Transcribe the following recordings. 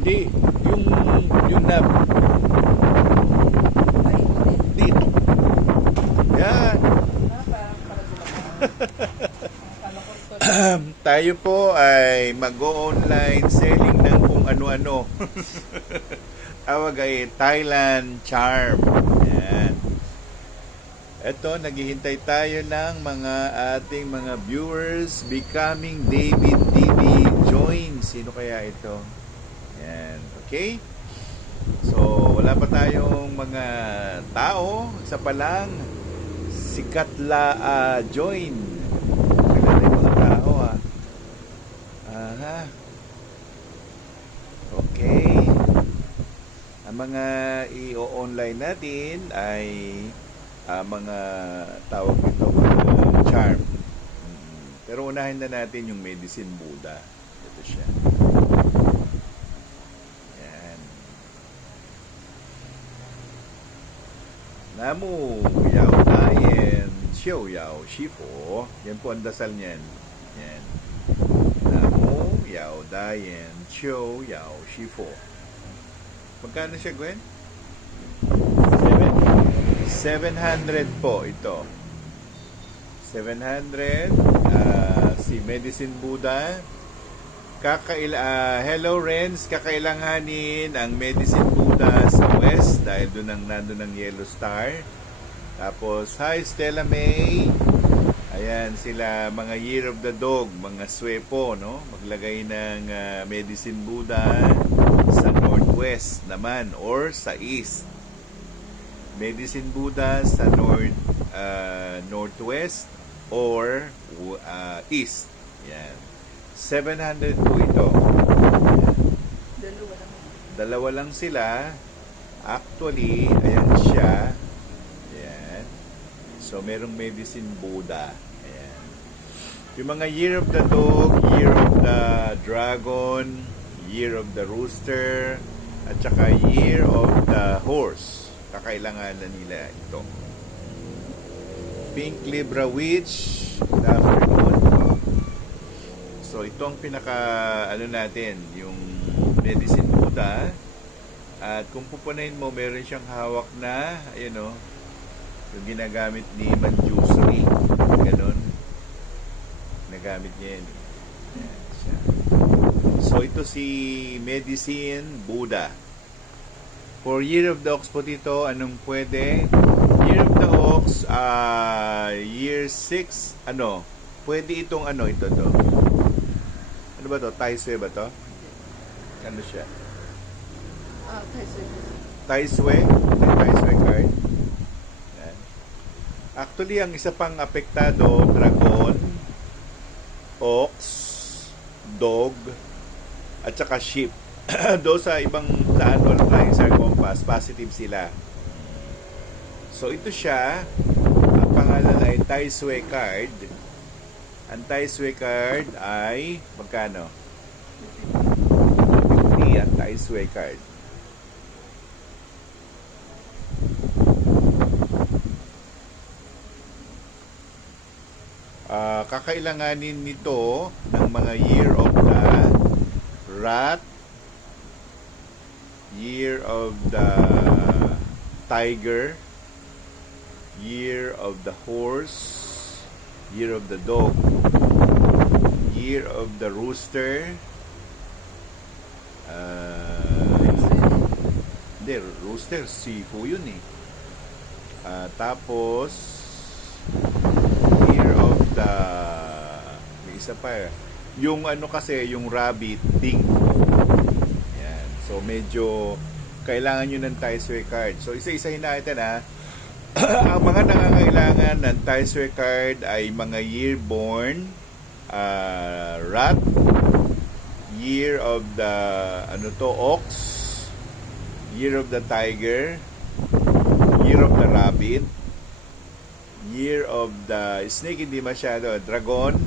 Hindi, yung nab. Ay, hindi. Dito. Yan. Tayo po ay mag-online selling ng kung ano-ano. Tawag ay Thailand Charm. Yan. Ito, naghihintay tayo ng mga ating mga viewers becoming David TV join. Sino kaya ito? Yan. Okay? So, wala pa tayong mga tao. Isa pa lang, sikat la join. Kailan yung mga tao Aha. Okay. Ang mga i-online natin ay mga tawag nito, mga charm. Pero unahin na natin yung Medicine Buddha. Ito siya. Yan. Namu Yao Dayen Xiao Yao Shifo. Yan po ang dasal niyan. Yan. Namu Yao Dayen Xiao Yao Shifo. Magkano siya, Gwen? 700 po ito. 700 si Medicine Buddha. Hello Renz, kakailanganin ang Medicine Buddha sa West dahil nandun ang Yellow Star. Tapos hi Stella May. Ayan sila, mga Year of the Dog, mga swepo, no? Maglagay ng Medicine Buddha sa Northwest naman or sa East. Medicine Buddha sa Northwest or East. Yan. 700 po ito. Dalawa lang sila. Actually, ayan siya. Ayan. So, merong Medicine Buddha. Ayan. Yung mga Year of the Dog, Year of the Dragon, Year of the Rooster, at saka Year of the Horse. Kakailanganan nila ito. Pink Libra Witch. Good afternoon. So, ito ang pinaka, natin, yung Medicine Buddha. At kung pupunahin mo, meron siyang hawak na, yung ginagamit ni Manjusri. Ganon. Nagamit niya yan. Yan siya. So, ito si Medicine Buddha. For Year of the Ox po dito, anong pwede? Year of the Ox, Year 6, pwede itong ito to. Ano ba to? Taiswe ba to? Ano siya? Taiswe. Taiswe? Taiswe card. Yan. Actually, ang isa pang apektado, Dragon, Ox, Dog, at saka Sheep. Do sa ibang flying star compass, positive sila. So ito siya, ang pangalan ay Taiswe card. Ang Taiswe card ay magkano? Hindi ang Taiswe card. Kakailanganin nito ng mga Year of the Rat, Year of the Tiger, Year of the Horse, Year of the Dog, Year of the Rooster, hindi, Rooster, Sifu yun eh. Tapos, Year of the, may isa pa yung kasi, yung Rabbit, Ding. So, medyo kailangan nyo ng Taiswe card. So, isa-isahin natin ang mga nangangailangan ng Taiswe card ay mga year born, rat, year of the, ox, year of the tiger, year of the rabbit, year of the snake, hindi masyado, dragon,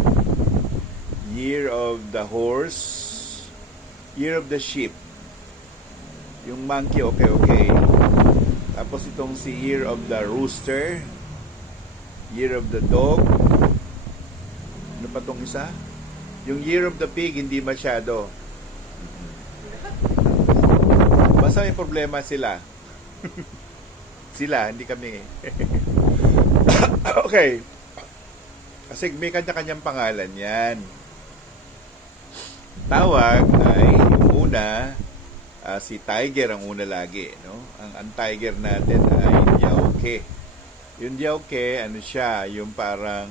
year of the horse, year of the sheep. Yung monkey, okay. Tapos itong si Year of the Rooster, Year of the Dog. Ano pa tong isa? Yung Year of the Pig, hindi masyado. Basta may problema sila. Sila, hindi kami. Okay. Kasi may kanya-kanyang pangalan yan. Tawag ay yung una, si Tiger ang una lagi. No? Ang Tiger natin ay Diauke. Yung Diauke, ano siya, yung parang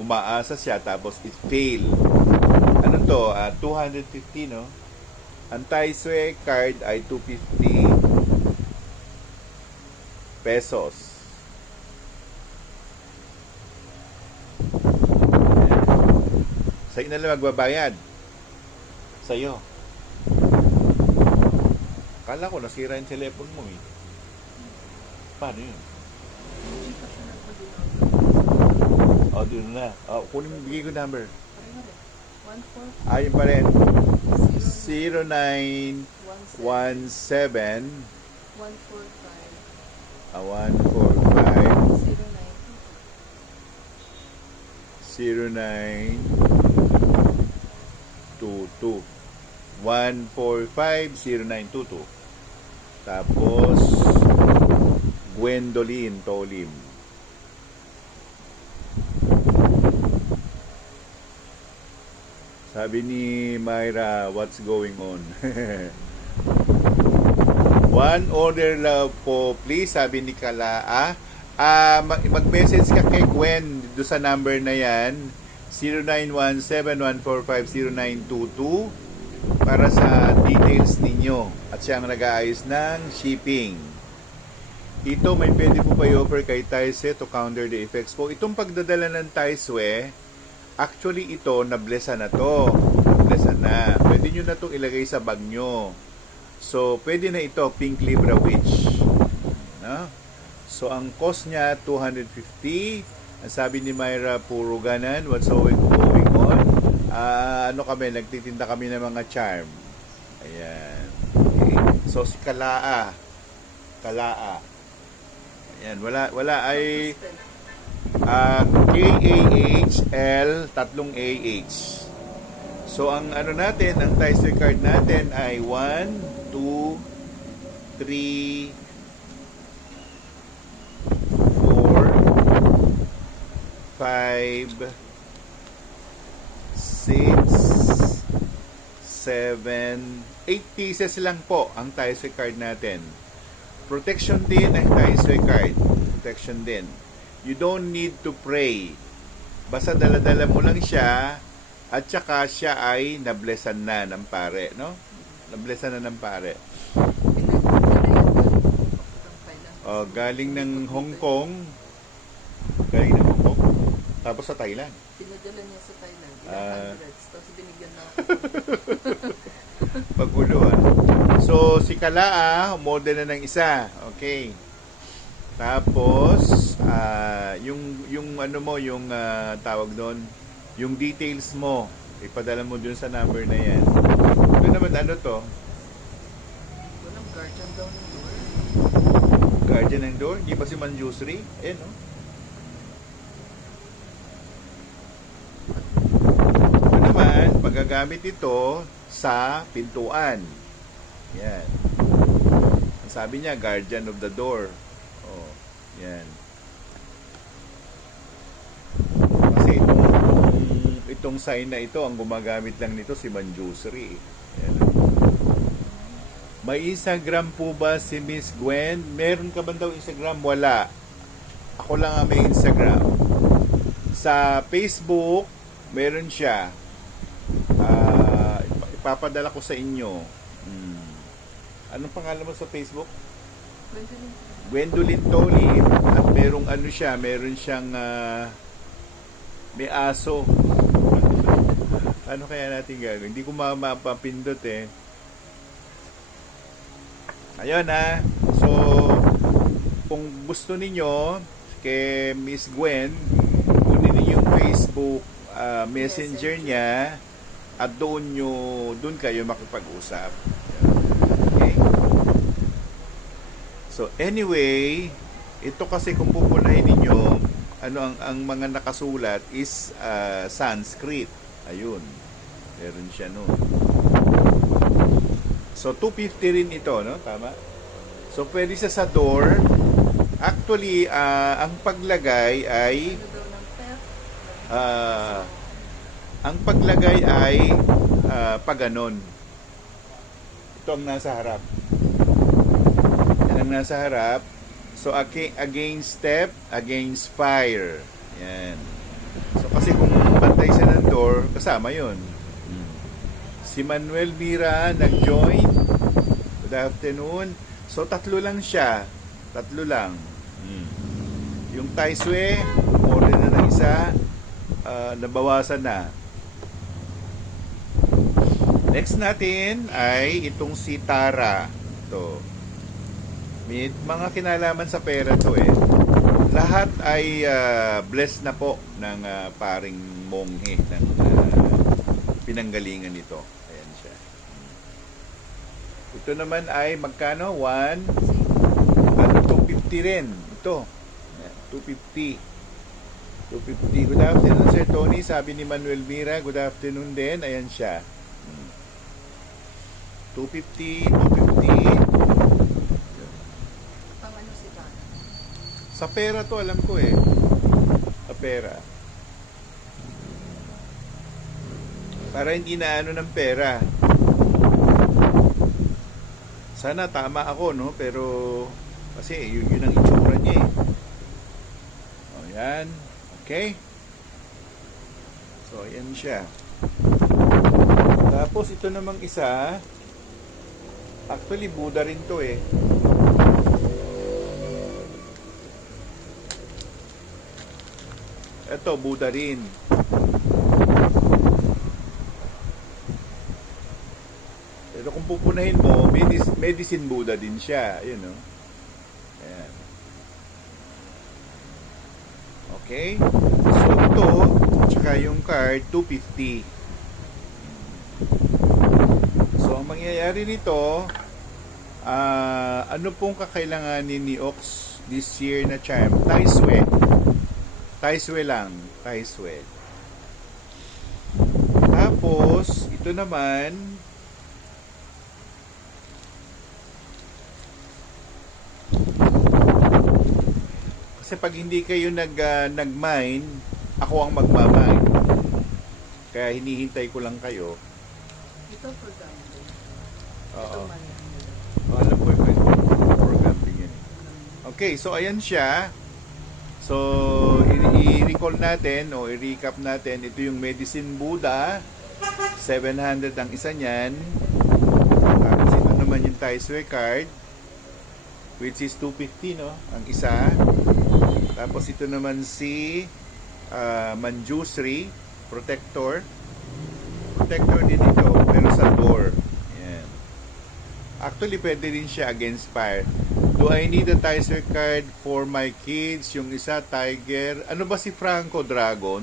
umaasa siya tapos it fail. Ano to? 250, no? Ang Tai Sui card ay 250 pesos. Sa'yo na lang magbabayad. Sa'yo. Akala ko nasira yung telephone mo eh. Paano yun? Oh, doon na. Oh, kunin mo, bigay ko number. 1 4 Ayun pa rin. 0 0917 145 145 0922 1450922. Tapos Gwendolyn Tolim. Sabi ni Myra, what's going on? One order love po, please. Sabi ni Kalaa. Mag-message ka kay Gwen do sa number na yan. 0917-145-0922 para sa details ninyo. At siya ang nag-aayos ng shipping. Ito, may pwede po ba i-offer kay Taisue to counter the effects po. Itong pagdadala ng Taisue, actually ito, nablesa na to. Nablesa na. Pwede nyo na itong ilagay sa bag nyo. So, pwede na ito, Pink Libra Witch. No? So, ang cost niya, 250. Ang sabi ni Myra, puro ganan. What's going on? Ano kami, nagtitinda kami ng mga charm. Ayan. Okay. So, si Kalaa. Ayan, wala ay KAHL, tatlong AH. So, ang ano natin, ang Taisue card natin ay 1, 2, 3, 4, 5, 6, 7, 8 pieces lang po ang Taisue card natin. Protection din ang Taisue card. Protection din. You don't need to pray. Basta dala-dala mo lang siya at saka siya ay nablesan na ng pare, no? Nablesan na ng pare. Oh, galing ng Hong Kong. Galing ng Hong Kong. Tapos sa Thailand. Pinadala niya sa Thailand. Ilang hundreds. Tapos binigyan na ako. Pagulo, ah. So, si Kalaa, umorder na ng isa. Okay. Tapos, yung ano mo, yung tawag doon, yung details mo, ipadala mo dun sa number na yan. Ito naman, ano to? Walang guardian daw ng door. Guardian ng door? Hindi ba si Manjusri? Eh, no? Ito naman, pagagamit ito sa pintuan. Yan. Ang sabi niya, guardian of the door. Oh, yan. Kasi itong sign na ito, ang gumagamit lang nito si Manjusri. Yan. May Instagram po ba si Miss Gwen? Meron ka ba daw Instagram? Wala. Ako lang ang may Instagram. Sa Facebook, meron siya. Ipapadala ko sa inyo. Anong pangalan mo sa Facebook? Gwendolyn Tolim. At merong ano siya, meron siyang may aso. Ano kaya natin gagawin? Hindi ko mapapindot eh. Ayun na. So, kung gusto ninyo kay Miss Gwen, kunin niyo yung Facebook messenger niya at doon kayo makipag-usap. Okay? So, anyway, ito kasi kung pupunahin ninyo, ano ang mga nakasulat is Sanskrit. Ayun. Meron siya no. So 250 rin ito, no? Tama? So pwede siya sa door. Actually, ang paglagay ay Ano daw ng pep? ah, ang paglagay ay paganon. Ito ang nasa harap. Yan ang nasa harap. So against step, against fire. Yan. So kasi kung bantay siya ng door, kasama 'yon. Si Manuel Mira nag-join. Good afternoon. So tatlo lang siya. Tatlo lang. Yung Taiswe, order na ng isa, nabawasan na. Next natin ay itong si Tara. Ito. May mga kinalaman sa pera to eh. Lahat ay blessed na po ng paring monghe ng pinanggalingan nito. Ayan siya. Ito naman ay magkano? 250 rin. Ito. Ayan, 250. 250. Good afternoon, Sir Tony. Sabi ni Manuel Mira, good afternoon din. Ayan siya. 250, 250. Pang ano si Tana? Sa pera to, alam ko eh. Sa pera. Para hindi na ano ng pera. Sana tama ako, no? Pero, kasi yun ang itsura niya eh. O, yan. Okay? So, yan siya. Tapos, ito namang isa. Actually, Buddha rin to eh. Ito, Buddha rin. Pero kung pupunahin mo, medicine Buddha din siya. Ayun, no? Ayan. Okay? So, ito, tsaka yung card, 250. So, ang mangyayari nito, ano pong kakailanganin ni Ox this year na charm? Taiswe. Taiswe lang. Taiswe. Tapos, ito naman, kasi pag hindi kayo nag-mine, ako ang magmamine. Kaya hinihintay ko lang kayo. Ito for gambling. Oo. Ito man. Alam ko yung for gambling yan. Okay, so ayan siya. So, i-recall natin o i-recap natin. Ito yung Medicine Buddha. 700 ang isa niyan. Tapos ito naman yung Taiswe card, which is 250, no? Ang isa. Tapos ito naman si Manjusri Protector. Protector din ito, pero sa door. Yan. Actually, pwede din siya against fire. Do I need a Tizer card for my kids? Yung isa, Tiger. Ano ba si Franco Dragon?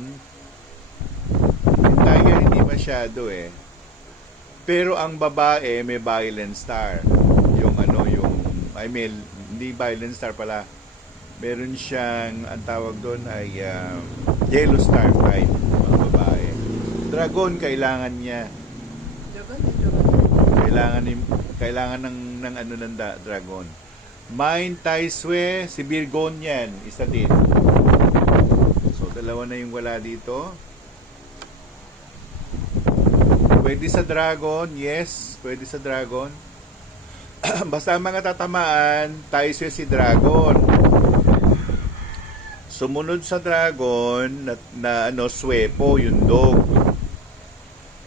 Yung Tiger, hindi masyado eh. Pero ang babae, may Violent Star. Yung ano, hindi Violent Star pala. Meron siyang, ang tawag doon ay Yellow Star 5, mga babae. Dragon, kailangan niya. Kailangan ng ano ng dragon. Mine, Taiswe, si Birgonian, isa din. So, dalawa na yung wala dito. Pwede sa dragon, yes, pwede sa dragon. Basta ang mga tatamaan, Taiswe si dragon. Sumunod sa dragon na ano, Swepo, yung dog.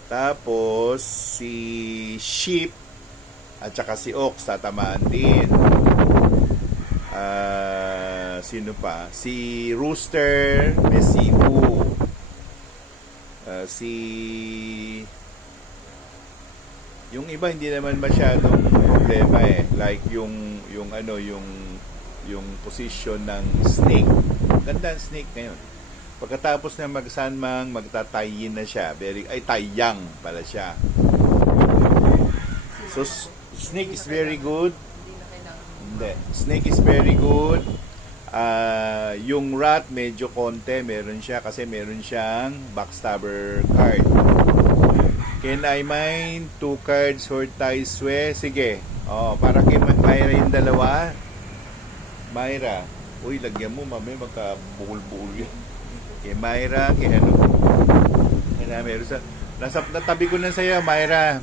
Tapos si sheep at saka si ox tatamaan din. Sino pa? Si rooster, may sifu. Yung iba hindi naman masyadong problema eh. Like yung position ng snake. Ganda ang snake ngayon. Pagkatapos na magsanmang, magtatayin na siya. Tayang pala siya. So, snake is very good. Hindi. Snake is very good. Yung rat, medyo konti. Meron siya kasi meron siyang backstabber card. Can I mine 2 cards for Tai Sue? Sige. Para kay Myra yung dalawa. Myra. Uy, lagyan mo, mami, magka-buhol-buhol yan. Kay Myra, kay ano. Meron sa... natabi ko na sa'yo, Myra.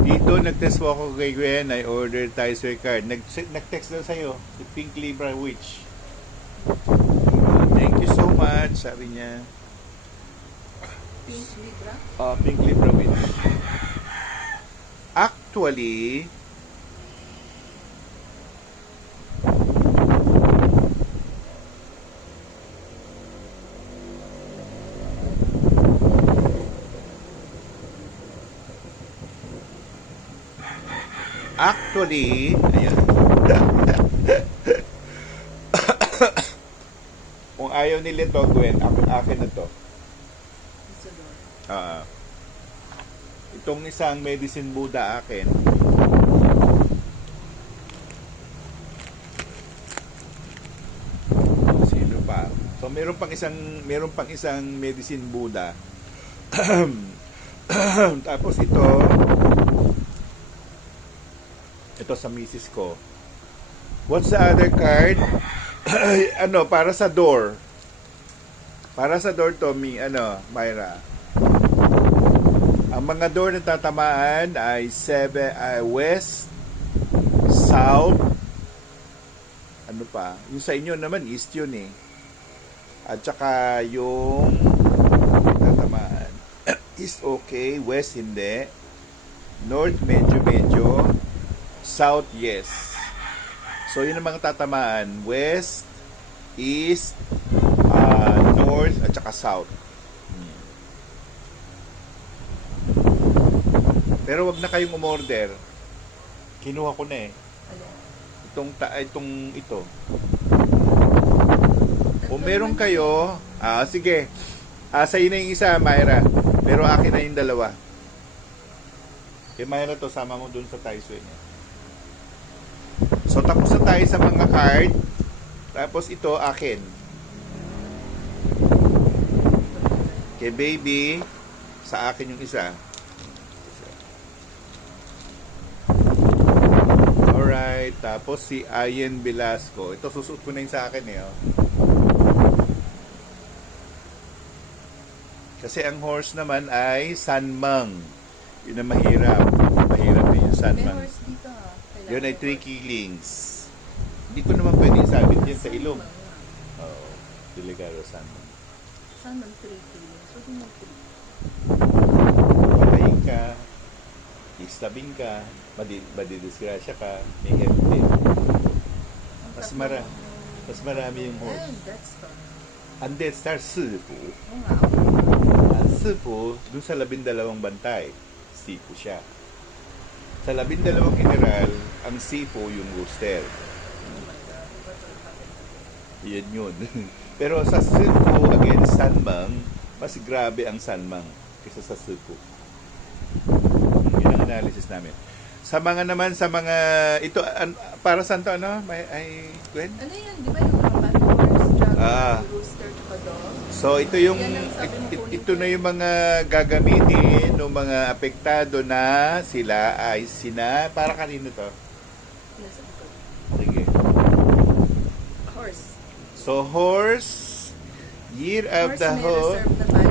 Dito, nag-test po ako kay Gwen. I ordered Tai Sue card. Nag-text na sa'yo. Si Pink Libra Witch. Thank you so much, sabi niya. Pink Libra. Pink Libra Witch. Actually, ayun. Kung ayaw nila to, Gwen, akin na to. Isidore. Itong isang medicine Buddha akin. Sino pa? So meron pang isang medicine Buddha. Tapos ito sa misis ko. What's the other card? Para sa door. Para sa door to, Myra. Ang mga door na tatamaan ay west, south, ano pa? Yung sa inyo naman, east yun eh. At saka yung tatamaan. East okay, west hindi. North medyo, south yes. So yun ang mga tatamaan. West, east, north, at saka south. Pero wag na kayong umorder. Kinuha ko na eh. Ito. Kung meron kayo, sige. Sa'yo na yung isa, Myra. Pero akin na yung dalawa. Kay Myra to, sama mo dun sa Tai Sue niya. So, tapos na tayo sa mga card. Tapos ito, akin. Kay baby, sa akin yung isa. Alright, tapos si Ayen Velasco. Ito, susuot ko na yung sa akin eh. Kasi ang horse naman ay Sanmang. Yun ang mahirap. Mahirap din yung May Sanmang. horse dito ha. Yun ay 3 killings. Hindi ko naman pwede isabit yan sa ilong. Oo, delikado Sanmang. Saan man 3 kilos? So, di mo 3. Patayin ka, istabing ka, madidisgrasya ka, may health din. Mas marami yung horse. Death Star. Ang Death Star, Sifu. Oo nga. Ang Sifu, dun sa 12 bantay, Sifu siya. Sa 12 general, ang Sifu yung rooster. Oh my God. Iba to Yan yun. Pero sa Sifu against Sanmang, mas grabe ang Sanmang kaysa sa Sifu. Yun ang analysis namin. Sa mga ito, para saan to, Gwen? Ano yan? Di ba yung mga bad horse, dragon, rooster, tsaka dog? So, ito yung, Yan ang sabi mo kunin ito ko na eh. yung mga gagamitin ng mga apektado na sila ay para kanino to? Nasa ito. Sige. Horse. So, horse, year of Horse, the may horse, reserve na tayo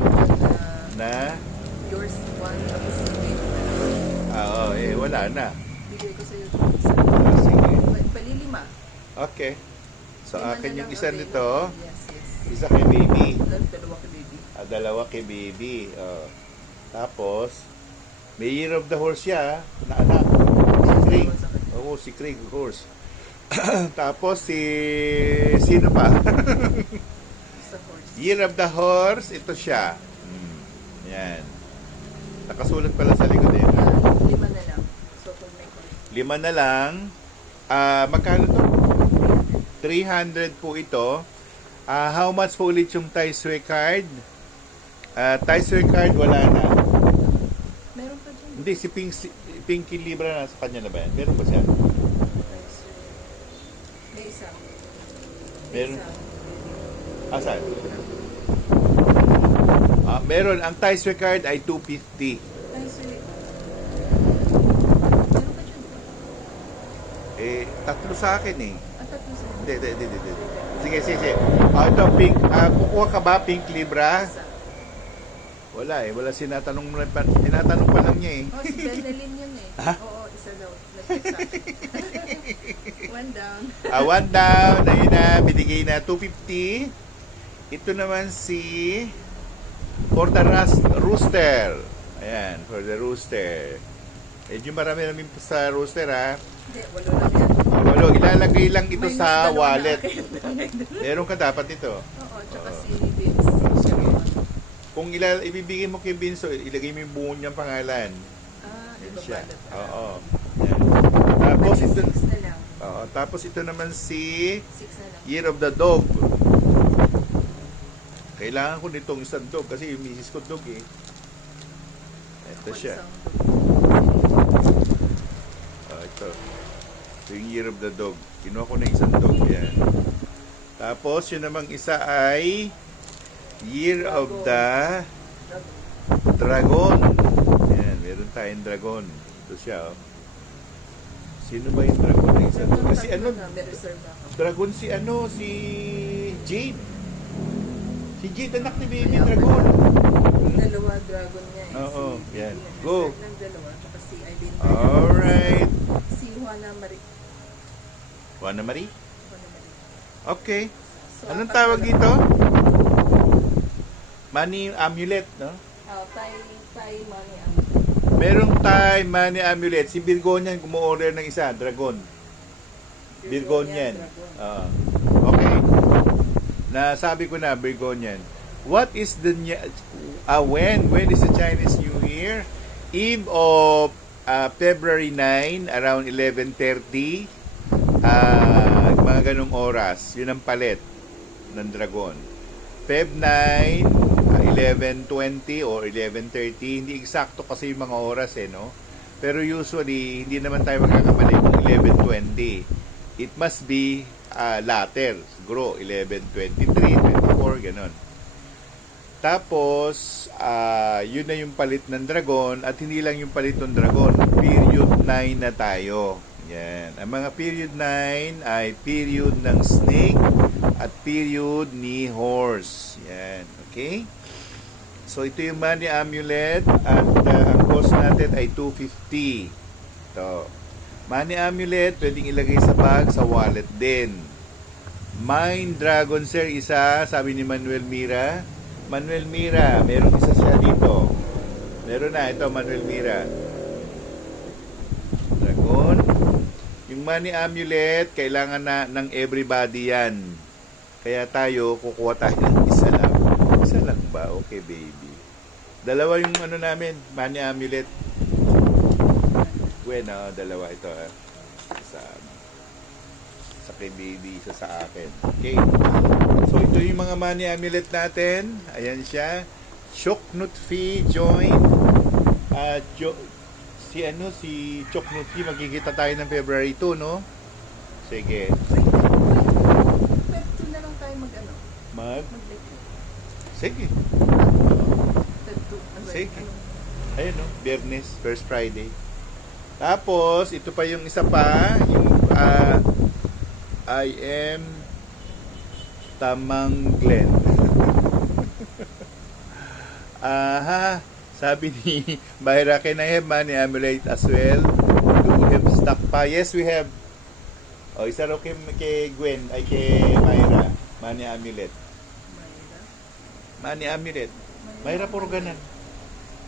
na, yours one, tapos wait. wala na. Bigay ko sa'yo yung isa. Sige. Palilima. Okay. So, Lima akin na yung lang isa available. nito, Yes. isa kay baby. Dalawa kay baby. Dalawa kay baby. Tapos, may year of the horse siya, na anak. Si Craig. Oo, si Craig horse. Tapos, sino pa? Isa horse. Year of the horse, ito siya. Yan. Nakasulat pala sa likod din. 5 na lang. So, kung may horse. 5 na lang. Magkano to? 300 po ito. How much po ulit yung Tai Sue card? Tai Sue card, wala na. Meron pa dyan. Hindi, si Pinky Libra nasa kanya na ba yan? Meron ba siya? May isa. Meron. Isa. Saan? Meron. Ang Tai Sue card ay 250. Ay, sir. Meron ka dyan ba? Tatlo sa akin eh. Tatlo sir. Hindi. Sige. Ito, pink. Kukuha ka ba, pink libra? Isa. Wala eh. Wala tinatanong pa lang niya eh. Oh, si Benelin yun eh. Ha? Oo, isa daw. One down. One down. Ayun na. Binigay na 250. Ito naman si for the rooster. Ayan, for the rooster. Medyo marami namin sa rooster ha. Hindi, walo lang yan. Walo, ilalagay lang ito Minus sa dalawa wallet. na akin. Meron ka dapat ito. Oo, tsaka si Vince. Sige. Kung ibibigay mo kay Vince, ilagay mo yung buo niyang pangalan. Yan Iba siya. pala. Oo. Yan. Tapos ito, Six na lang. tapos ito naman si Six na lang. Year of the Dog. Kailangan ko nitong isang dog kasi yung misis ko dog eh. Ito siya. Ito. Ito yung Year of the Dog. Kinuha ko na isang dog. Yan. Tapos yun namang isa ay Year of the Dragon. Yan. Meron tayong dragon. Ito siya. Oh. Sino ba yung dragon na isa? Kasi ano? Dragon si si Jade. Si Jade, anak ni Baby Dragon. Dalawa dragon niya eh. Oo, yan. Si Go. ng dalawa, tsaka si Eileen. Alright. Si Juana Marie. Juana Marie? Juana Marie. Okay. So, Anong apat tawag na lang. dito? Money amulet, no? Thai money ang. Merong Thai money amulet. Si Virgonian gumo-order ng isa, dragon. Virgonian. Dragon. Okay. Nasabi ko na, Virgonian. What is the when is the Chinese New Year? Eve of February 9 around 11:30. Mga ganung oras. Yun ang palit ng dragon. Feb 9 11:20 or 11:30. Hindi eksakto kasi yung mga oras eh, no? Pero usually, hindi naman tayo magkakamali kung 11:20. It must be latter. Siguro 11:23, 24, ganun. Tapos, yun na yung palit ng dragon at hindi lang yung palit ng dragon. Period 9 na tayo. Yan. Ang mga period 9 ay period ng snake at period ni horse. Yan. Okay? So, ito yung money amulet at ang cost natin ay 250. Ito. Money amulet, pwedeng ilagay sa bag, sa wallet din. Mind Dragon, sir, isa, sabi ni Manuel Mira. Manuel Mira, meron isa siya dito. Meron na, ito, Manuel Mira. Dragon. Yung money amulet, kailangan na ng everybody yan. Kaya tayo, kukuha tayo ng isa lang. Isa lang ba? Okay, baby. Dalawa yung ano namin, money amulet. Bueno, dalawa ito. Sa kay baby, isa sa akin. Okay. So, ito yung mga money amulet natin. Ayan siya. Choknut Fee join. Si Choknut Fee, magkikita tayo ng February 2, no? Sige. Feb 2 na lang tayo mag-ano? Mag-like. Sige. Feb 2. Sige. Ayun, no? Biyernes, first Friday. Tapos, ito pa yung isa pa. Yung I am Tamang Glenn. Sabi ni Myra, can I have money amulet as well? Do we have stock pa? Yes, we have. Isa raw kay Gwen, ay kay Myra. Money amulet. Money amulet. Myra Puruganan.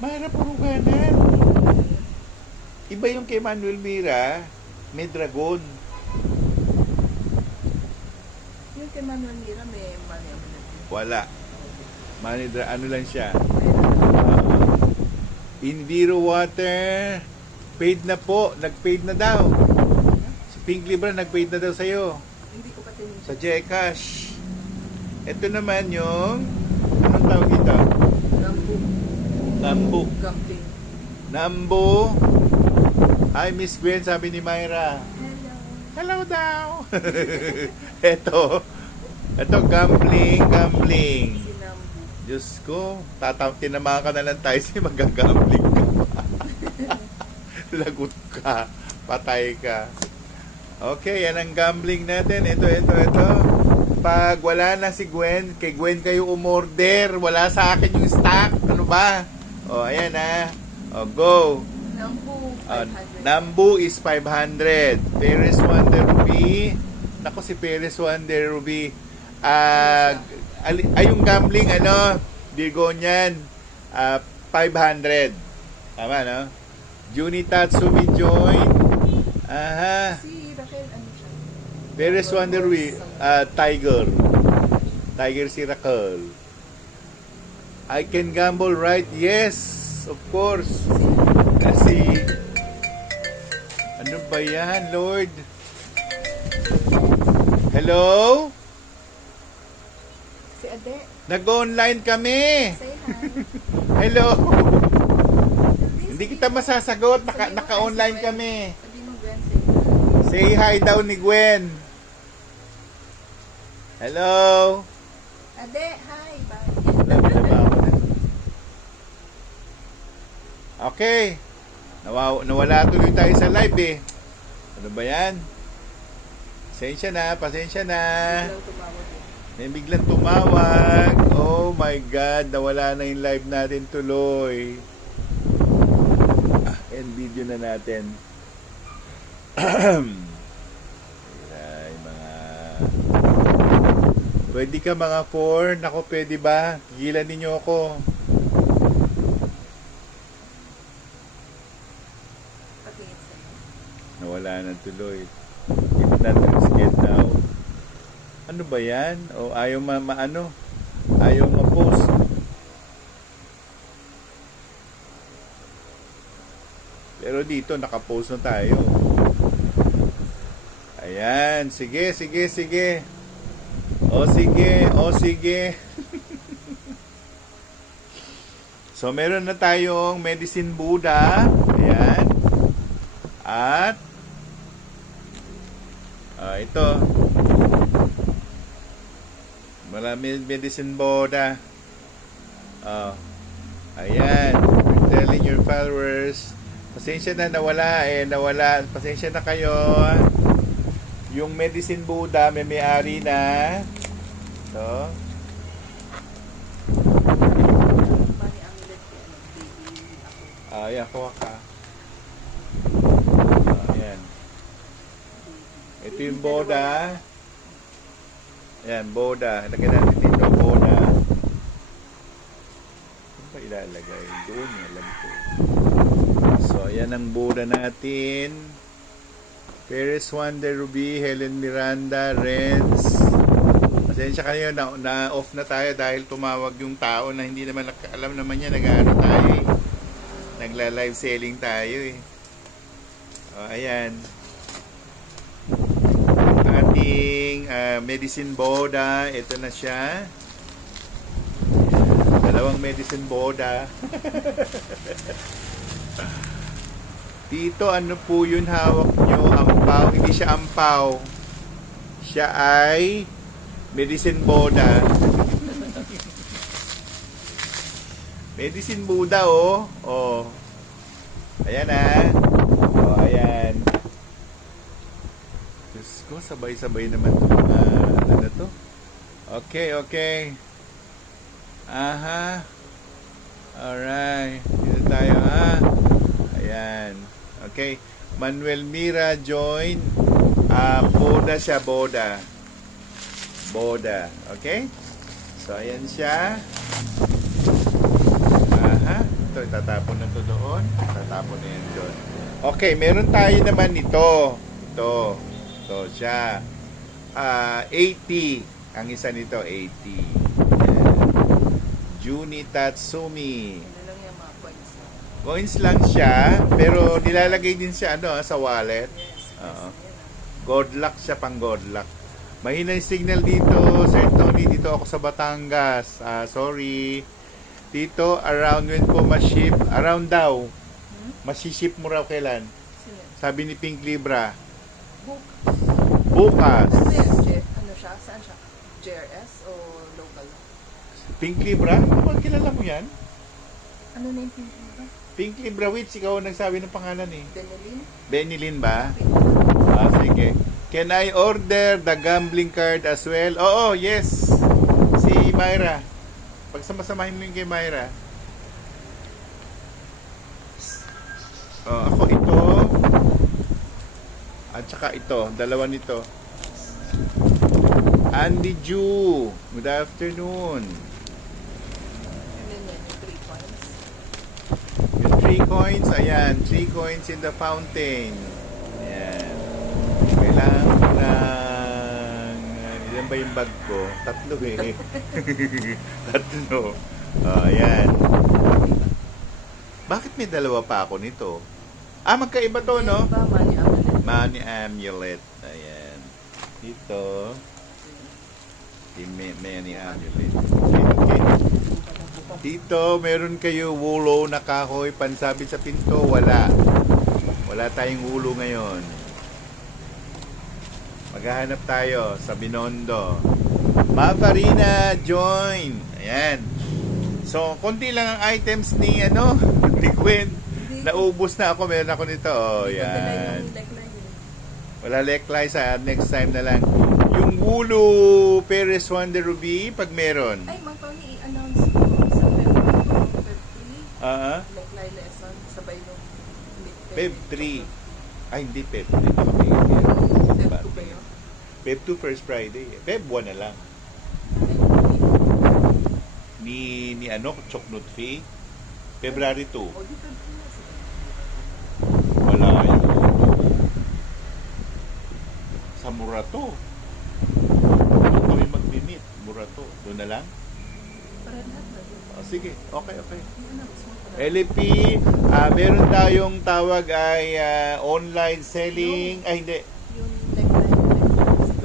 Myra Puruganan. Iba yung kay Manuel Mira, may dragon. Yung kay Manuel Mira, may money amulet. Wala. Ano lang siya. Inviro Water, paid na po. Nag-paid na daw. Si Pink Libra, nag-paid na daw sa'yo. Hindi ko pa tinignan. Sa Gcash. Ito naman yung, anong tawag dito? Nambu. Gambling. Nambu. Hi, Miss Gwen, sabi ni Myra. Hello. Hello daw. Ito, gambling. Sinambu. Diyos ko, tinama ka na lang tayo si magagambling ka pa. lagot ka, patay ka. Okay, yan ang gambling natin. Ito. Pag wala na si Gwen, kay Gwen kayo umorder. Wala sa akin yung stock. Ano ba? O, ayan ha. O, go. Nambu, 500. Nambu is 500. Perez Wonder Ruby. Nako si Perez Wonder Ruby. Yung gambling, Bigonian. 500. Tama, no? Juni Tatsumi join. Aha. Si Raquel, ano siya? Perez Wonder Ruby. Tiger. Tiger si Raquel. I can gamble, right? Yes, of course. Kasi, ano ba yan, Lord? Hello? Si Ade, Nag-online kami. say hi. Hello? Hindi kita masasagot. Naka-online kami. Sabi mo, Gwen, say Say hi. hi daw ni Gwen. Hello? Ade, hi, bye. Okay. Nawala tuloy tayo sa live eh. Ano ba yan? Pasensya na. Biglang tumawag eh. May biglang tumawag. Oh my God, nawala na yung live natin tuloy. End video na natin. Ay, pwede ka mga 4? Nako, pwede ba? Gilan ninyo ako. Patingin sa'yo. Nawala na tuloy. If not get now. Ano ba yan? O ayaw ayaw ma-post. Pero dito naka-post na tayo. Ayan, sige. O sige. So meron na tayong Medicine Buddha. Ayan. At ito. Marami Medicine Buddha. Ayan. Telling your followers. Pasensya na, nawala. Pasensya na kayo. Yung Medicine Buddha, may-ari na. Ito. Money amulet ko, baby ako. Ayan, kuha ka. Ayan. Ito yung Buddha. Ayan, Buddha. Lagyan natin dito, Buddha. Saan ba ilalagay? Doon, alam ko. So, ayan ang Buddha natin. Perez Wonder Ruby, Helen Miranda, Renz. Pasensya kayo, na-off na tayo dahil tumawag yung tao na hindi naman alam naman niya, nag-ano tayo eh. Nagla-live selling tayo eh. O, ayan. Ating Medicine Buddha, ito na siya. Dalawang Medicine Buddha. Dito, ano po yun hawak nyo? Ampaw. Hindi siya ampaw. Siya ay Medicine Buddha. Medicine Buddha, oh. Oh. Ayan, Oh, ayan. Diyos ko, sabay-sabay naman ito. Ano to? Okay. Aha. Alright. Dito tayo, ha? Ayan. Okay. Manuel Mira join. Boda siya, Boda. Okay? So, ayan siya. Aha. Ito, itatapon na ito doon. Itatapon na yan doon. Okay, meron tayo naman ito. Ito siya. 80. Ang isa nito, 80. Ayan. Juni Tatsumi. Ano lang yung mga points na. Coins lang siya, pero nilalagay din siya sa wallet. Yes. Oo. Yan God luck siya, pang God luck. Mahina yung signal dito, Sir Tony. Dito ako sa Batangas. Sorry. Dito, around when po ma-ship. Around daw. Masiship mo raw kailan? Sino yan? Sabi ni Pink Libra. Bukas. Bukas. Ano yan? Ano siya? Saan siya? JRS o local? Pink Libra? Ano ba, kilala mo yan? Ano na yung pinto ba? Pink Librewitz, ikaw ang nagsabi ng pangalan eh. Benelin. Benilyn ba? Sige. Can I order the gambling card as well? Oo, yes. Si Myra. Pagsamasamahin mo yung kay Myra. Ako ito. At saka ito. Dalawa nito. Andy Ju. Good afternoon. And then yan, yung 3 points. Yung 3 coins, ayan. 3 coins in the fountain. Ayan. Kailangan ko lang... Ilan ba yung bag ko? 3 eh. 3. Ayan. Bakit may dalawa pa ako nito? Magkaiba to, no? Iba, money amulet. Money amulet. Ayan. Dito. Money amulet. Okay. Dito, meron kayo wulo na kahoy, pansabit sa pinto. Wala. Wala tayong wulo ngayon. Maghahanap tayo sa Binondo. Mafarina, join. Ayan. So, konti lang ang items ni, ni Gwen. Naubos na ako. Meron ako nito. Yan. Wala lekly sa next time na lang. Yung Wulu Perez Wonder Ruby, pag meron. Ay, Tony, i-announce ko sa Feb 3. Lekly lesson, sabay nung Feb 3. Ay, hindi Feb 3. Baka may Feb 2 ba yun? Feb 2 first Friday. Feb 1 na lang. Ni Choknut Fee. February 2. O, di Feb 2 na sila. Wala yun. Sa Murato. Doon kami mag-meet. Murato. Doon na lang? Para lahat na yun. Sige. Okay. I-announce mo para. LP, meron tayong tawag ay online selling. Ay, hindi. Yung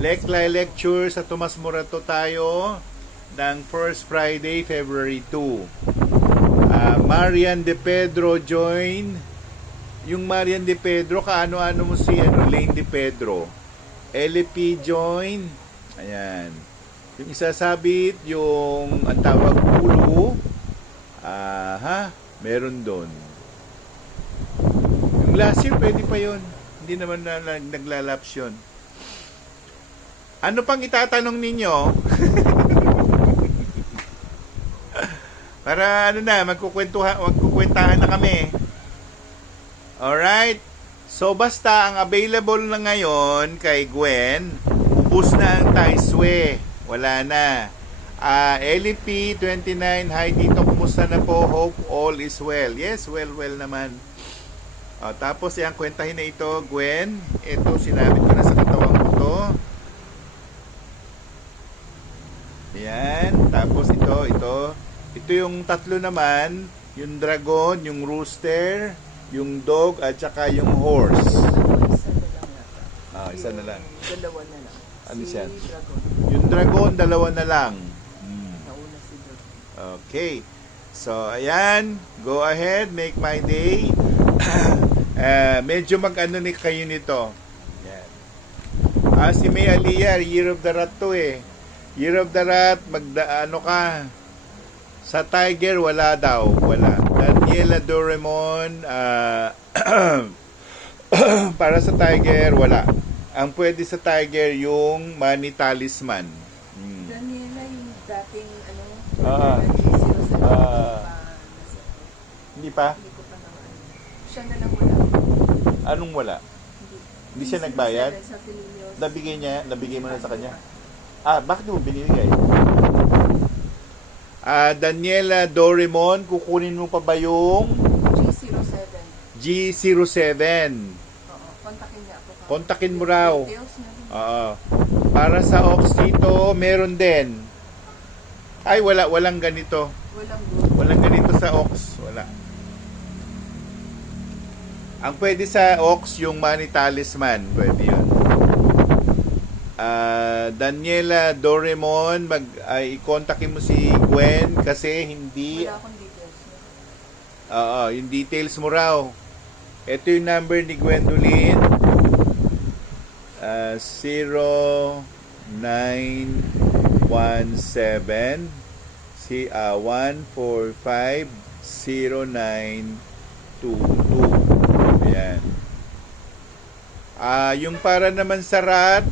Lekly lecture sa Tomas Morato tayo ng first Friday, February 2. Marian De Pedro join. Yung Marian De Pedro, kaano-ano mo si Lane De Pedro. LP join. Ayan. Yung isasabit, yung ang tawag ulo. Meron doon. Yung last year, pwede pa yun. Hindi naman naglalaps yun. Ano pang itatanong ninyo? Para magkukwentahan na kami. Alright? So basta ang available na ngayon kay Gwen, ubus na ang Taiswe. Wala na. LP 29, hi dito, kumusta na po? Hope all is well. Yes, well naman. Tapos yung kwentahin na ito, Gwen. Ito, sinabit ko na sa katawan ko to. Ayan. Tapos ito. Ito yung tatlo naman. Yung dragon, yung rooster, yung dog, at saka yung horse. Isa na lang. Dalawa na lang. Ano siya? Dragon. Yung dragon, dalawa na lang. Nauna si Dragon. Okay. So, ayan. Go ahead. Make my day. Medyo mag-ano ni kayo nito. Ayan. Si May Aliyah, Year of the Rat to eh. Year of the Rat, ano ka? Sa Tiger, wala daw. Wala. Daniela Doraemon, para sa Tiger, wala. Ang pwede sa Tiger, yung Money Talisman. Daniela, yung dating, Hindi pa? Hindi ko pa naman. Siya na lang wala. Anong wala? Hindi siya nagbayad? Sa Pilipinas. Nabigay mo na sa kanya? Bakit mo binigay? Daniela Doraemon, kukunin mo pa ba yung G07. G07? Oo, kontakin niya ako. Kontakin mo raw. Details na rin. Oo. Para sa Ox dito, meron din. Ay, walang ganito. Walang good. Walang ganito sa Ox. Wala. Ang pwede sa Ox, yung Money Talisman. Pwede yun. Daniela Doraemon, i-kontakin mo si Gwen kasi hindi... Wala akong details niya. Yung details mo raw. Ito yung number ni Gwendolyn. 0917 14509 222. Ayan. Yung para naman sa rat,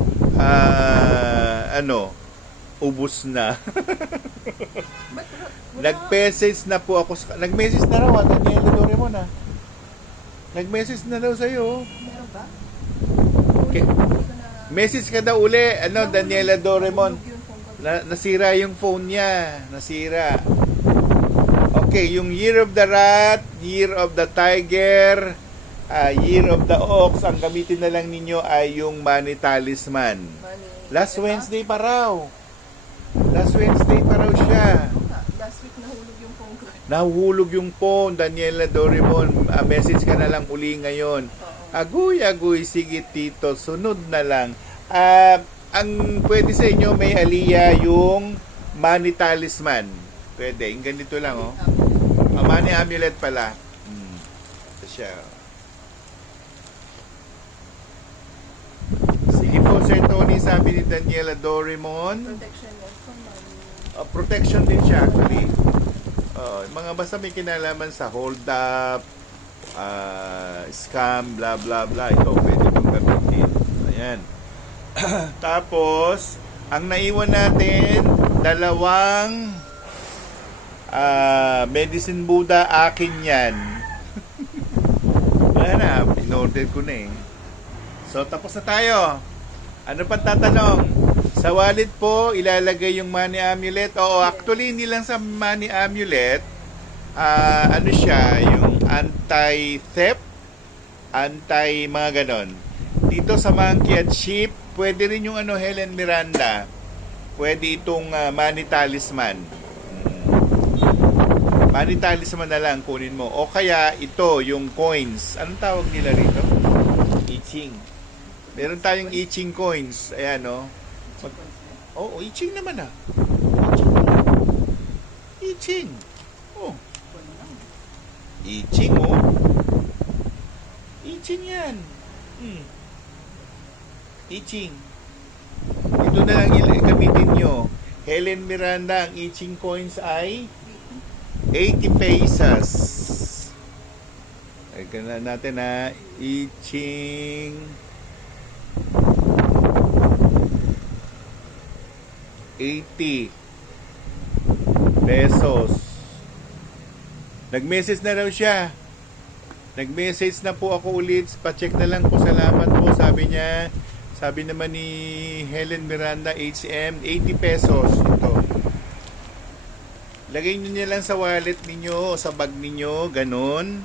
ubus na. Ba't wala? Nag-message na po ako. Nag-message na raw, Daniela Doremon Nag-message na daw sa'yo. Meron ba? Okay. Hindi ko na... Message ka daw uli, Daniela Doremon. Nahulog yung phone ko. Nasira yung phone niya. Nasira. Okay, yung Year of the Rat, Year of the Tiger, Year of the Ox, ang gamitin na lang ninyo ay yung Money Talisman. Money. Last Diba? Wednesday pa raw. Last Wednesday pa raw siya. Oo nga, last week nahulog yung phone ko. Nahulog yung phone, Daniela Doremon. Message ka na lang uli ngayon. Oo. Agoy, sige tito, sunod na lang. Ang pwede sa inyo, may Aliyah yung Money Talisman. Pwede, yung ganito lang, oh. Money Amulet pala. Ito siya. Sige po, Sir Tony, sabi ni Daniela Doremon. Protection yan from money. Protection din siya, actually. Mga basta may kinalaman sa hold up, scam, blah blah blah, ito pwede mong gamitin. Ayan. Tapos ang naiwan natin, dalawang medicine Buddha, akin yan. Wala na, in-order ko na eh. So tapos na tayo. Ano pang tatanong? Sa wallet po, ilalagay yung money amulet. Oo, actually, hindi lang sa money amulet. Ano siya, yung anti-theft, anti-mga ganon. Dito sa Monkey at Sheep, pwede rin yung Helen Miranda. Pwede itong money talisman. Money talisman na lang kunin mo. O kaya, ito, yung coins. Anong tawag nila rito? I-ching. Meron tayong I-ching coins. Ayan, no? Oo, I-ching naman I-ching. Oh. I-ching, oh. I-ching yan. I-ching. Ito na lang gamitin nyo. Helen Miranda, ang I-ching coins ay 80 pesos. Ay, ganun natin I-ching 80 pesos. Nag-message na raw siya. Nag-message na po ako ulit. Pa-check na lang po. Salamat po. Sabi niya. Sabi naman ni Helen Miranda HM, 80 pesos. Ito. Lagay niyo niya lang sa wallet ninyo o sa bag ninyo. Ganon.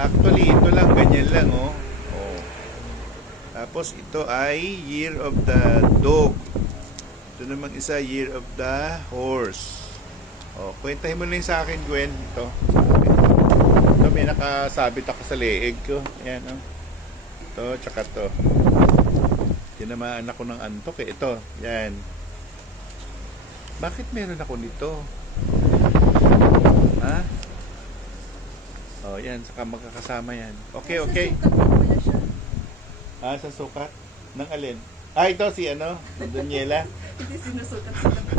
Actually, ito lang. Ganyan lang, oh. Tapos, ito ay Year of the Dog. Ito namang isa, Year of the Horse. Kwentahin mo na yung sa akin, Gwen. Ito. Ito, may nakasabit ako sa leeg ko. Ayan, oh. Ito, tsaka ito. Tinamaan ako ng antok eh. Ito, yan. Bakit meron ako nito? Ha? Yan. Saka magkakasama yan. Okay. Sa sukat? Ng alin? Ito si Daniela. Hindi sinusukat sa labas.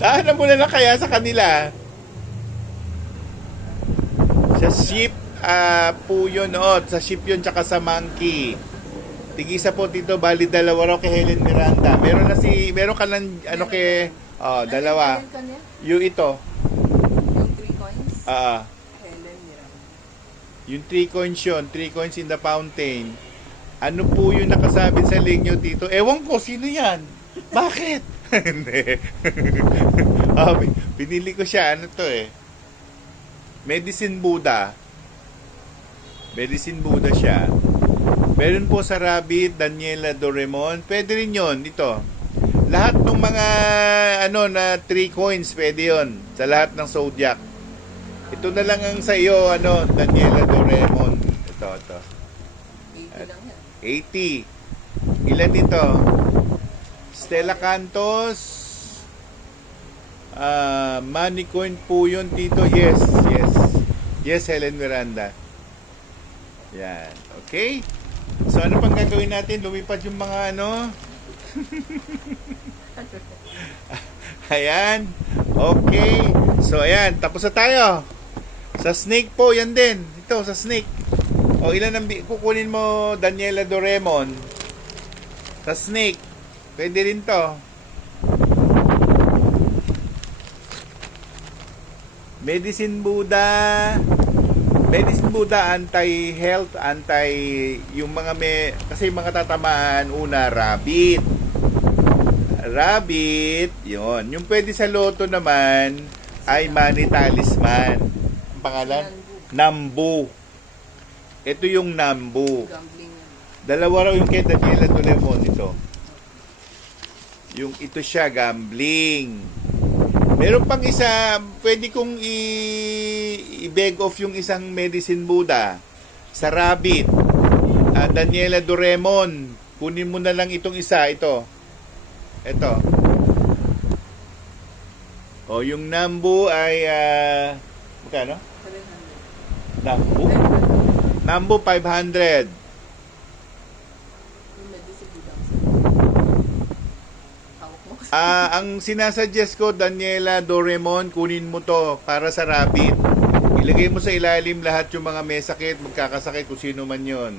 Daanan mo na lang kaya sa kanila. Sa sheep po yun, sa sheep yun tsaka sa monkey. Tigisa po dito, bali dalawa raw kay Helen Miranda. Meron ka lang dalawa. Yung ito. Yung 3 coins? Helen Miranda. Yung 3 coins yun, 3 coins in the fountain. Ano po yung nakasabit sa leg nyo, Tito? Ewan ko, sino yan? Bakit? Hindi. Pinili ko siya, Medicine Buddha. Medicine Buddha siya. Meron po sa Rabbit, Daniela Doremon. Pwede rin yun, ito. Lahat ng mga, na 3 coins, pwede yun. Sa lahat ng Zodiac. Ito na lang ang sa iyo, Daniela Doremon. Ito. 80 lang yan. 80. Ilan ito? Stella Cantos. Money coin po yun, Tito. Yes. Yes, Helen Miranda. Yan. Okay? So, ano pang gagawin natin? Lumipad yung mga Ayan. Okay. So, ayan. Tapos na tayo. Sa snake po, yan din. Ito, sa snake. O, ilan ang kukunin mo, Daniela Doraemon? Sa snake. Pwede rin to. Medicine Buddha. Medicine Buddha, anti-health, yung mga kasi yung mga tatamaan, una, rabbit. Rabbit, yon. Yung pwede sa loto naman, ay money talisman. Ang pangalan? Nambu. Ito yung Nambu. Gambling. Dalawa raw yung kay Daniela Doraemon ito. Yung ito siya, gambling. Meron pang isa, pwede kong i-beg off yung isang medicine Buddha sa rabbit. Daniela Doraemon, kunin mo na lang itong isa, ito. Ito. O, yung Nambu ay, magkano? 700. Nambu? Nambu 500. Yung medicine Buddha. Hawak mo. Ang sinasuggest ko, Daniela Doraemon, kunin mo to para sa rabbit. Ilagay mo sa ilalim lahat yung mga may sakit, magkakasakit kung sino man yon.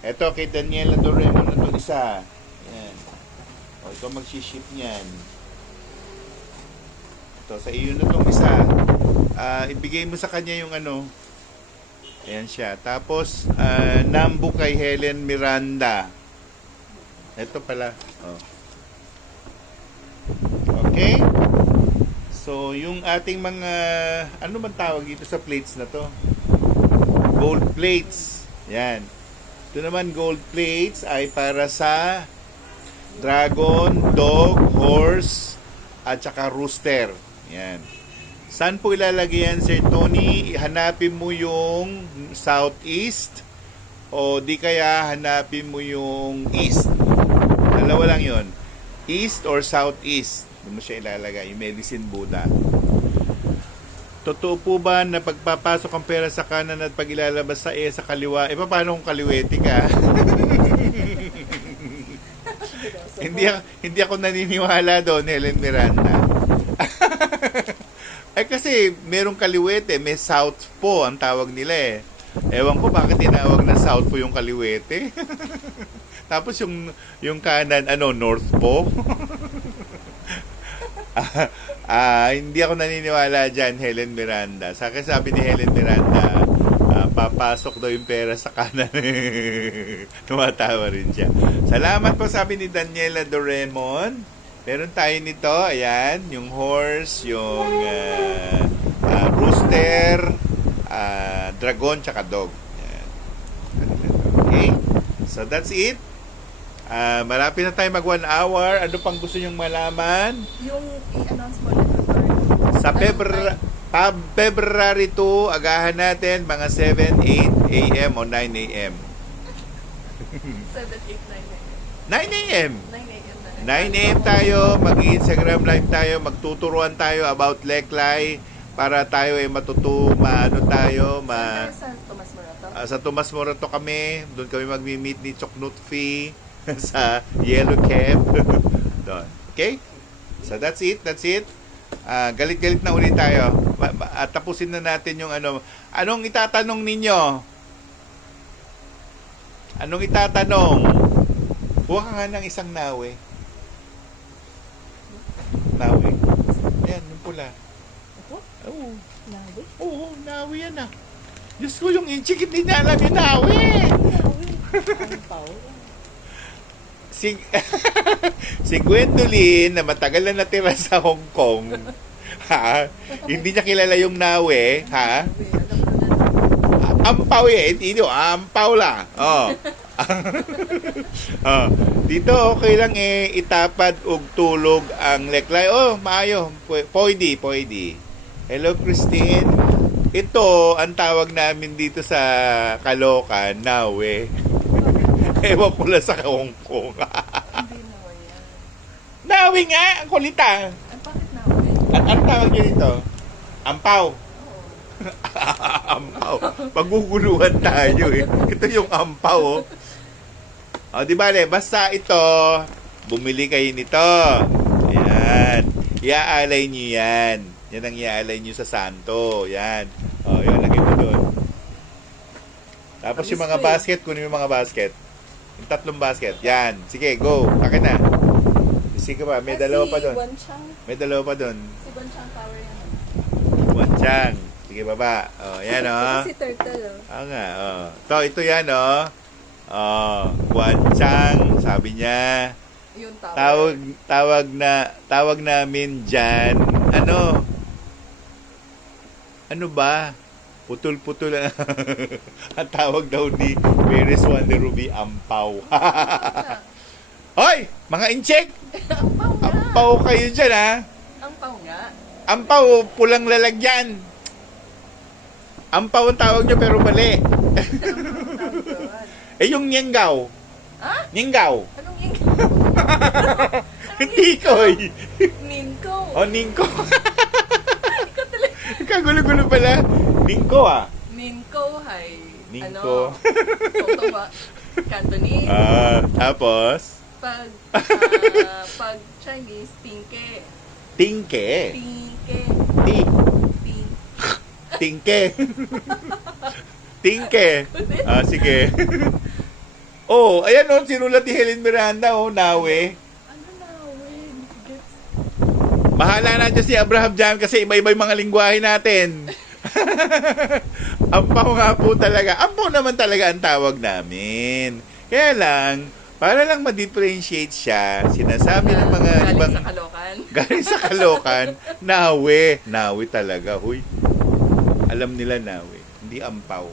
Ito, kay Daniela Doraemon na to isa. Yan. O, ito mag-ship niyan. Ito, sa iyo na tong isa. Ibigay mo sa kanya yung ano. Ayan siya. Tapos, Nambu kay Helen Miranda. Ito pala. Oh. Okay? So, yung ating mga, ano man tawag dito sa plates na to? Gold plates. Yan. Ito naman, gold plates ay para sa dragon, dog, horse, at saka rooster. Yan. Saan po ilalagay yan, Sir Tony? Hanapin mo yung southeast o di kaya hanapin mo yung east. Dalawa lang yon. East or southeast. Doon mo siya ilalagay, yung medicine Buddha. Totoo po ba na pagpapasok ang pera sa kanan at pag ilalabas sa kaliwa? Paano kung kaliwete ka? hindi ako naniniwala doon, Helen Miranda. Kasi merong kaliwete, may south po ang tawag nila eh. Ewan ko bakit tinawag na south po yung kaliwete. Tapos yung kanan, north po. Hindi ako naniniwala dyan, Helen Miranda. Sa akin sabi ni Helen Miranda, papasok daw yung pera sa kanan. Tumatawa rin siya. Salamat po, sabi ni Daniela Doraemon. Meron tayo nito, ayan, yung horse, yung rooster, dragon, tsaka dog. Ayan. Okay? So, that's it. Malapit na tayo mag 1 hour. Ano pang gusto nyong malaman? Yung i-announce mo na Sa February 2, agahan natin mga 7, 8 a.m. o 9 a.m. 7, 8, 9 9 a.m. 9 a.m. 9 a.m. tayo, mag-Instagram live tayo, magtuturuan tayo about Leklay para tayo ay Sa Tomas Morato? sa Tomas Morato kami, doon kami magmi-meet ni Choknut Fee sa Yellow Cab. Doon. Okay? So that's it. Galit-galit na ulit tayo. At tapusin na natin yung ano. Anong itatanong ninyo? Anong itatanong? Kuha ka nga ng isang nawe. Nawe. Ayan, yung pula. Ako? Oo. Nabi? Oo, nawe yan ah. Diyos ko, yung inchik, hindi na alam yung nawe. Ang pao? Si Gwendolyn na matagal na natira sa Hong Kong, ha? Hindi niya kilala yung nawe, ha? Ampaw eh, hindi ampaw la. Oh. Oh. Dito okay lang itapad og tulog ang Leklay. Oh, maayo. Pwede. Hello Christine. Ito ang tawag namin dito sa Caloocan, nawe. Ewan ko lang sa Hong Kong. Hindi naman yan. Nawi nga, ang kulita. Bakit nabi? Ang tawag nyo dito? Ampaw. Oo. Ampaw. Paguguluhan tayo eh. Ito yung ampaw. O, di ba, basta ito, bumili kayo nito. Ayan. Iaalay nyo yan. Yan ang iaalay nyo sa santo. Yan. Oh, yan, lagay mo doon. Tapos Tamis yung mga ko eh. basket, kunin mo yung mga basket. Yung 3 basket. Yan. Sige, go. Akin na. Sige pa, may dalawa pa doon. Si Guanchang. May dalawa pa doon. Si Guanchang Tower yan. Wanchang. Sige, baba. Oh, yan oh. Si Turtle, oh. Oo nga, oh. Ito yan oh. Oh, Wanchang. Sabi niya. Yung tower. Tawag namin dyan. Ano ba? Putol-putol. Ang tawag daw ni Perez Wonder Ruby, ampaw. Hoy! Mga incheck! Ang pao nga. Ampaw kayo dyan, ha? Ang pao nga. Ampaw, pulang lalagyan. Ampaw ang tawag nyo, pero mali. Eh, yung nyenggaw. Ha? Nyenggaw. Anong yung... Hindi ko, eh. Ninko. O, ningko. Ikaw talaga. Kagulo-gulo pala. Ningko, ah. Ninko, hay. Ninko. Toto ba? Cantonese. Tapos, Pag Chinese, tingke. tingke. Tingke. Ti. Ting. Tingke. Tingke. Sige. Oh, ayan oh, sinulat ni Helen Miranda, oh, nawe. Ano na, wait. Gets. Bahala na dyan si Abraham dyan kasi iba-iba yung mga lingwahe natin. Ampaw nga po talaga. Ampaw naman talaga ang tawag namin. Kaya lang, para lang ma-differentiate siya, sinasabi ng mga Galing ibang... sa Kalokan. Galing sa Kalokan, nawe. Nawe talaga, huy. Alam nila nawe. Hindi ampaw.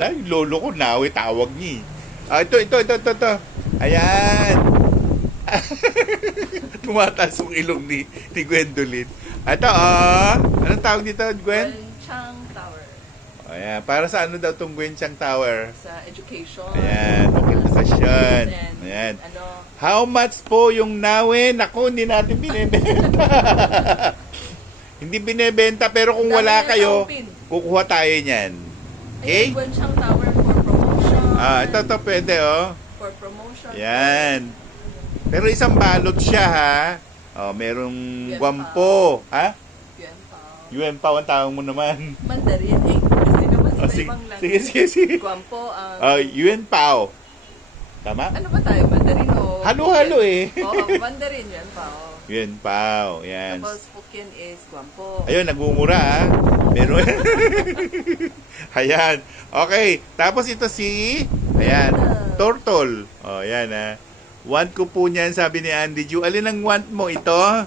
Yung lolo ko, nawe tawag niya. Ito. Ayan. Tumataas yung ilong ni Gwendolyn. Ito, anong tawag dito, Gwen? Guanchang Tower. Ayan. Para sa ano daw itong Gwenchang Tower? Sa education. Ayan. Edukasyon. And, Ayan. Ano, How much po yung nawe? Naku, hindi natin binibenta. Hindi binibenta, pero kung wala kayo, kukuha tayo niyan. Okay? Ayun, Guanchang Tower for promotion. Ito pwede, oh. For promotion. Yan. Pero isang balot siya, ha? Oh, merong guwampo. Ha? Yuan Pao. Yuan pa, ang tawag mo naman. Mandarin, eh. Kasi naman Oh, iba-ibang sige. Guampo ang... Yuan Pao. Tama? Ano ba tayo? Mandarin o... Halo-halo, eh. Mandarin, Yuan Pao. Yuan Pao. Yan. Tapos Hokkien is Guampo. Ayun, nagmumura, ha? Meron. Ayan. Okay. Tapos ito si... Ayan. Turtle. Oh, yan, ha? Want ko po niyan, sabi ni Andy Ju. Alin ang want mo ito?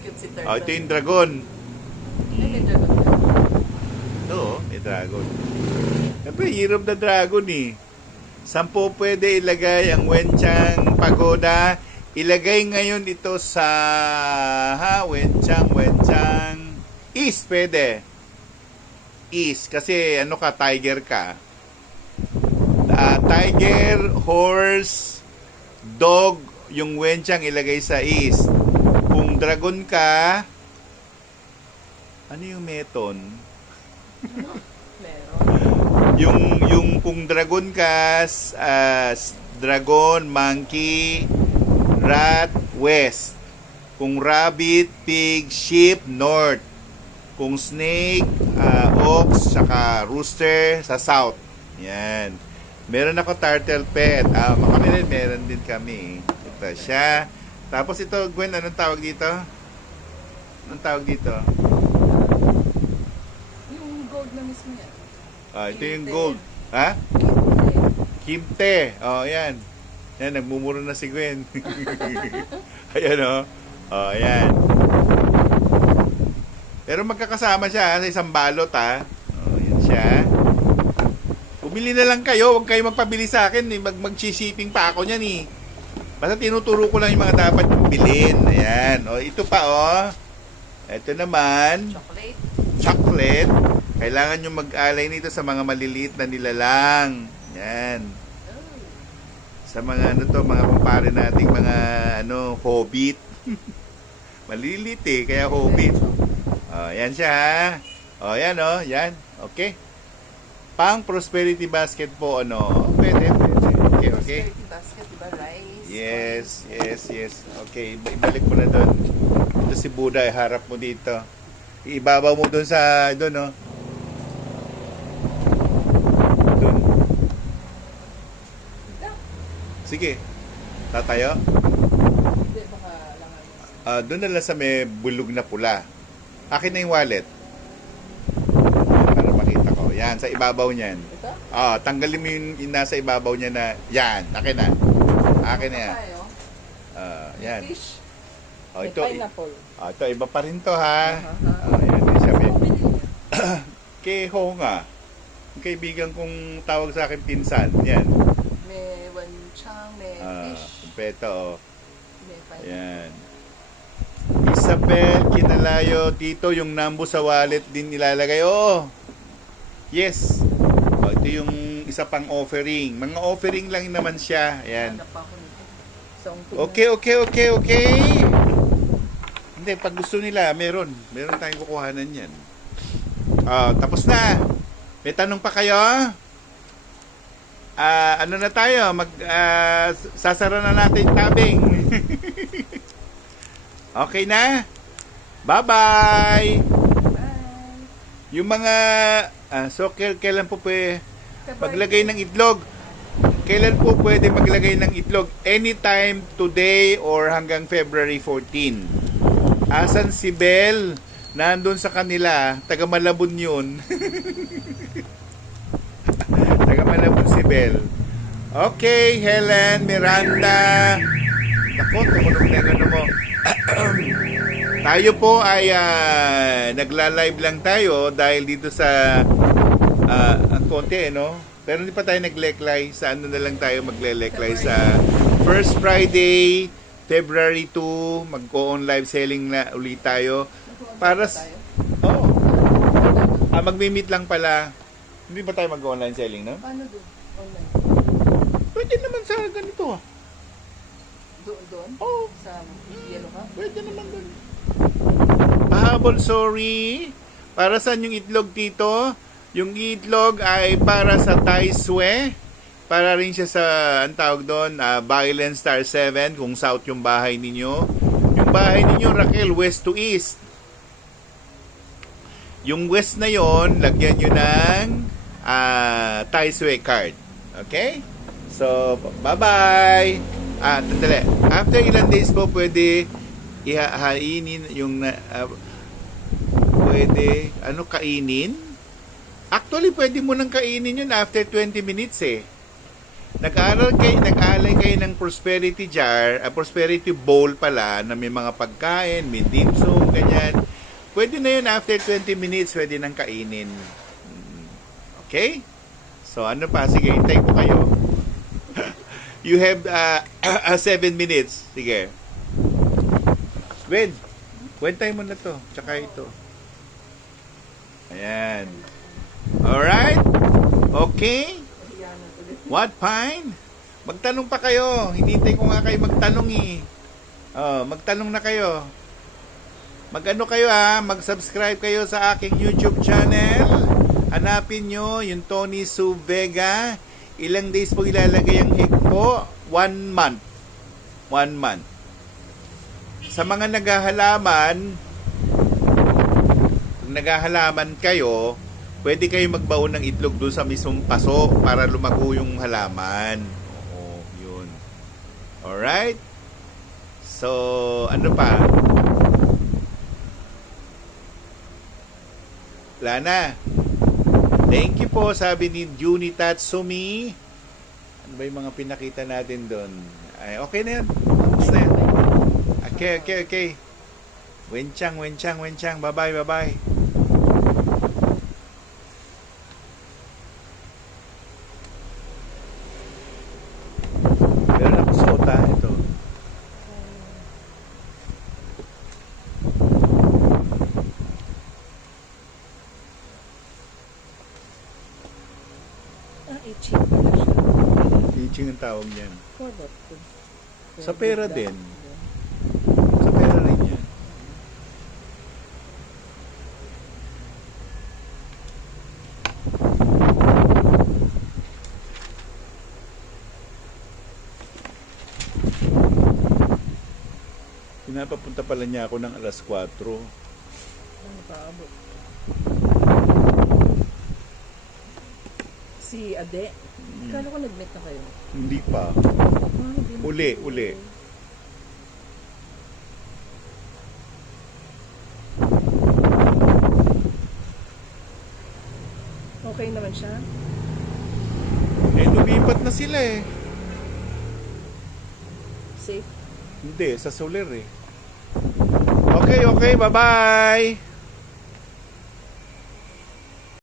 Cute si Turtle. Ito yung dragon. Ay, may dragon ka. Ito, may dragon. Siyempre, Year of the Dragon, eh. 10 pwede ilagay ang Wenchang Pagoda. Ilagay ngayon ito sa Wenchang East, pwede. East, kasi ano ka, tiger ka. Tiger, horse, dog, yung Wenchang ilagay sa East. Kung dragon ka, ano yung meton? Meron. Yung kung dragon ka, dragon, monkey, rat, west. Kung rabbit, pig, sheep, north. Kung snake, ox, saka rooster, sa south. Yan. Meron ako turtle pet. Kami rin, meron din kami. Ito siya. Tapos ito, Gwen, anong tawag dito? Anong tawag dito? Yung gold na mismo yan. Ito yung gold. Ha? Kimte. Yan. Yan, nagmumuro na si Gwen. Ayan, Ayan. Pero magkakasama siya sa isang balot, ha? Yan siya. Bumili na lang kayo. Huwag kayo magpabili sa akin. Mag-shipping pa ako niyan, eh. Basta tinuturo ko lang yung mga dapat bilhin. Ayan. Ito pa, Ito naman. Chocolate. Chocolate. Kailangan nyo mag-alay nito sa mga maliliit na nilalang. Yan. Sa mga mga kumpare nating mga hobbit. Maliliit, kaya hobbit. Yan siya, ha. Yan, yan. Okay. Pang prosperity basket po, pwede. Okay. Prosperity basket, diba? Rice. Yes. Okay, ibalik mo na doon. Ito si Buddha, harap mo dito. Ibabaw mo doon sa, doon, no? Doon. Sige. Tatayo? Hindi, baka lang Doon na lang sa may bulog na pula. Akin na yung wallet. Para makita ko. Yan, sa ibabaw niyan. Ito? Tanggalin mo yung nasa ibabaw niya na, yan, akin na. Akin na yan. Tayo. Yan. Fish. Oh, May ito, pineapple. ito, iba pa rin to, ha? Aha. Yan, yung sabi. Ano binili niya? Kay Honga. Yung kaibigan kong tawag sa akin pinsan. Yan. May wanchang, may fish, Kumpeto, oh. may pineapple. Yan. Isabel Kinalayo, dito yung number sa wallet din nilalagay. Oh. Yes. Ito yung isa pang offering. Mga offering lang naman siya. Ayan. Hanap pa ako nito. So, ang tingnan- Okay. Hindi, pag gusto nila, meron tayong kukuhanan yan. Tapos na. May tanong pa kayo? Ano na tayo? Sasara na natin yung tabing. Okay na? Bye-bye! Bye! Yung mga... kailan po maglagay ng itlog? Kailan po pwede maglagay ng itlog? Anytime today or hanggang February 14. Asan si Bel? Nandun sa kanila. Taga Malabon yun. Taga Malabon si Bel. Okay, Helen, Miranda. Ako, tumunog na yung ano mo. Tayo po ay nagla-live lang tayo dahil dito sa ang konti, no? Pero hindi pa tayo nag-leklay. Sa ano na lang tayo magle-leklay sa first Friday, February 2, mag-on live selling na ulit tayo. Para tayo. magmi-meet lang pala. Hindi ba tayo mag-online selling, no? Paano doon? Online? Pwede naman sa ganito. Doon? Oo. Sa yellow ka? Pwede naman doon. Pahabol, sorry. Para saan yung itlog dito? Yung itlog ay para sa Tai Sue. Para rin siya sa, ang tawag doon, Bailen Star 7, kung south yung bahay ninyo. Yung bahay ninyo, Raquel, west to east. Yung west na yon, lagyan nyo ng Tai Sue card. Okay? So, bye-bye! Tandali. After ilang days po, pwede ihahainin yung pwede, kainin? Actually, pwede mo nang kainin yun after 20 minutes eh. Nag-aalay kayo ng prosperity jar, prosperity bowl pala, na may mga pagkain, may dim sum, ganyan. Pwede na yun after 20 minutes, pwede nang kainin. Okay? So, ano pa? Sige, hintay ko kayo. You have 7 minutes. Sige. Kwentay mo na to. Tsaka ito. Ayan. Alright? Okay? What, Pine? Magtanong pa kayo. Hinintay ko nga kayo magtanong eh. Magtanong na kayo. Mag-ano kayo mag-subscribe kayo sa aking YouTube channel. Hanapin nyo yung Tony Sue Vega. Ilang days po ilalagay ang egg po? 1 month. 1 month. Sa mga naghahalaman, kung naghahalaman kayo, pwede kayo magbaon ng itlog doon sa mismong paso para lumago yung halaman. Oo, yun. Alright? So, ano pa? Wala na. Thank you po, sabi ni Juni Tatsumi. Ano ba yung mga pinakita natin doon? Ay, okay na yan. Tapos na yan. Okay. Wenchang. Bye-bye. Meron ako sota ito. Itching pala siya. Teaching ang tawag niyan. For what? Sa pera din. Sa pera rin yan. Pinapapunta pala niya ako ng alas 4. Ano paabot? Si Ade? Kala ko nag-meet na kayo. Hindi pa. Hindi mo- Uli. Okay naman siya? Eh, lumipat na sila eh. Safe? Hindi, sa Soler eh. Okay, bye-bye!